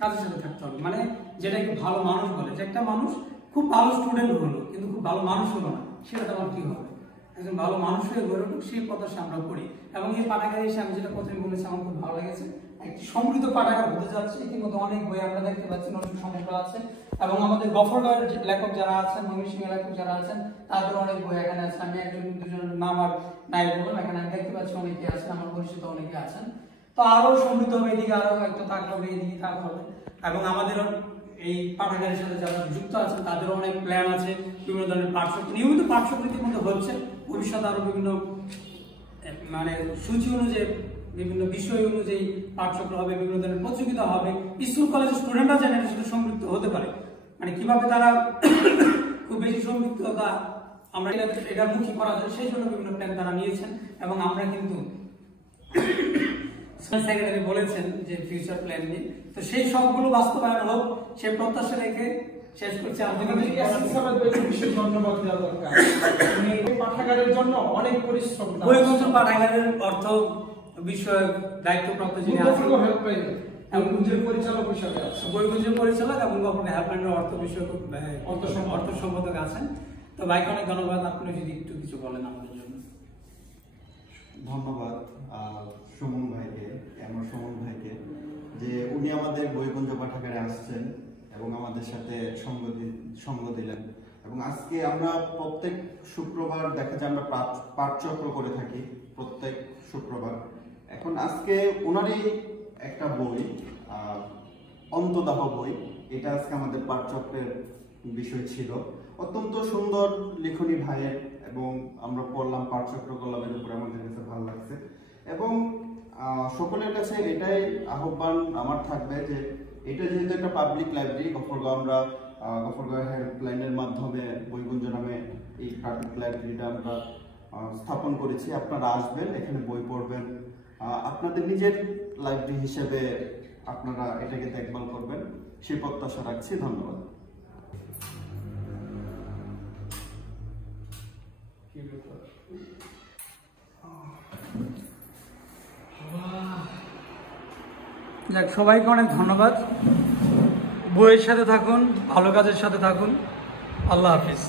কাজের সাথে থাকতে হবে। মানে যেটাকে ভালো মানুষ বলে, যে একটা মানুষ খুব ভালো স্টুডেন্ট হলো কিন্তু খুব ভালো মানুষ হলো না, সেটা তোমার কি হবে? একজন ভালো মানুষ হয়ে গড়ে উঠুক, সেই প্রত্যাশা আমরা করি। এবং এই পাঠাগারে এসে আমি যেটা প্রথমে বলেছি, আমার খুব ভালো লেগেছে, একটি সমৃদ্ধ পাঠাগার হতে যাচ্ছে। ইতিমধ্যে অনেক বই আমরা দেখতে পাচ্ছি নতুন সংগ্রহ আছে, এবং আমাদের গফরগাঁওয়ের লেখক যারা আছেন, ময়মনসিংহের লেখক যারা আছেন, তাদের অনেক বই এখানে আছে। আমি একজন দুজনের নাম আর নাই বললাম, এখানে আমি দেখতে পাচ্ছি অনেকে আছেন, আমার পরিচিত অনেকে আছেন। তো আরো সমৃদ্ধ হবে, এদিকে আরো একটা থাকতে হবে, এদিকে থাকতে হবে। এবং আমাদের এই পাঠাগারের সাথে যারা যুক্ত আছেন তাদেরও অনেক প্ল্যান আছে, বিভিন্ন ধরনের পাঠ্যক্রম নিয়মিত পাঠ্যক্রমের মধ্যে হচ্ছে। ভবিষ্যতে আরো বিভিন্ন মানে সূচি অনুযায়ী বিভিন্ন বিষয় অনুযায়ী পাঠ্যক্রম হবে, বিভিন্ন ধরনের প্রতিযোগিতা হবে। স্কুল কলেজের স্টুডেন্টরা যেন এর সাথে সম্পৃক্ত হতে পারে, মানে কিভাবে তারা খুব বেশি সম্পৃক্ততা আমরা এটার মুখী করা যায়, সেই জন্য বিভিন্ন প্ল্যান তারা নিয়েছেন। এবং আমরা কিন্তু সেক্রেটারি বলেছেন যে ফিউচার প্ল্যান নিয়ে, তো সেই সবগুলো বাস্তবায়ন হোক, সেই প্রত্যাশা রেখে শেষ করছি। ধন্যবাদ দেওয়া দরকার। পাঠাগারের জন্য অনেক পরিশ্রম, বইগুঞ্জন পাঠাগারের অর্থ বিষয়ক দায়িত্বপ্রাপ্ত যিনি আছেন, পরিচালক হিসাবে আছে, বইগুঞ্জন পরিচালক এবং হেল্পলাইনের অর্থ বিষয়ক অর্থ সম্পাদক আছেন। তো ভাইকে অনেক ধন্যবাদ। আপনি যদি একটু কিছু বলেন আমাদের জন্য। ধন্যবাদ সুমন ভাইকে, আমার সুমন ভাইকে, যে উনি আমাদের বইগুঞ্জ পাঠাগারে আসছেন এবং আমাদের সাথে সঙ্গ দিলেন। এবং আজকে আমরা প্রত্যেক শুক্রবার দেখা যায় আমরা পাঠচক্র করে থাকি প্রত্যেক শুক্রবার। এখন আজকে ওনারই একটা বই, অন্তদাহ বই, এটা আজকে আমাদের পাঠচক্রের বিষয় ছিল। অত্যন্ত সুন্দর লিখনী ভাইয়ের, এবং আমরা পড়লাম, পাঠচক্র করলাম, এর উপরে আমাদের কাছে ভালো লাগছে। এবং সকলের কাছে এটাই আহ্বান আমার থাকবে যে এটা যেহেতু একটা পাবলিক লাইব্রেরি, গফরগাঁও, আমরা গফরগাঁও হেল্পলাইনের মাধ্যমে বইগুঞ্জ নামে এই পাবলিক লাইব্রেরিটা আমরা স্থাপন করেছি। আপনারা আসবেন, এখানে বই পড়বেন, আপনাদের নিজের লাইব্রেরি হিসেবে আপনারা এটাকে দেখভাল করবেন, সেই প্রত্যাশা রাখছি। ধন্যবাদ। যাক, সবাইকে অনেক ধন্যবাদ। বইয়ের সাথে থাকুন, ভালো কাজের সাথে থাকুন। আল্লাহ হাফিজ।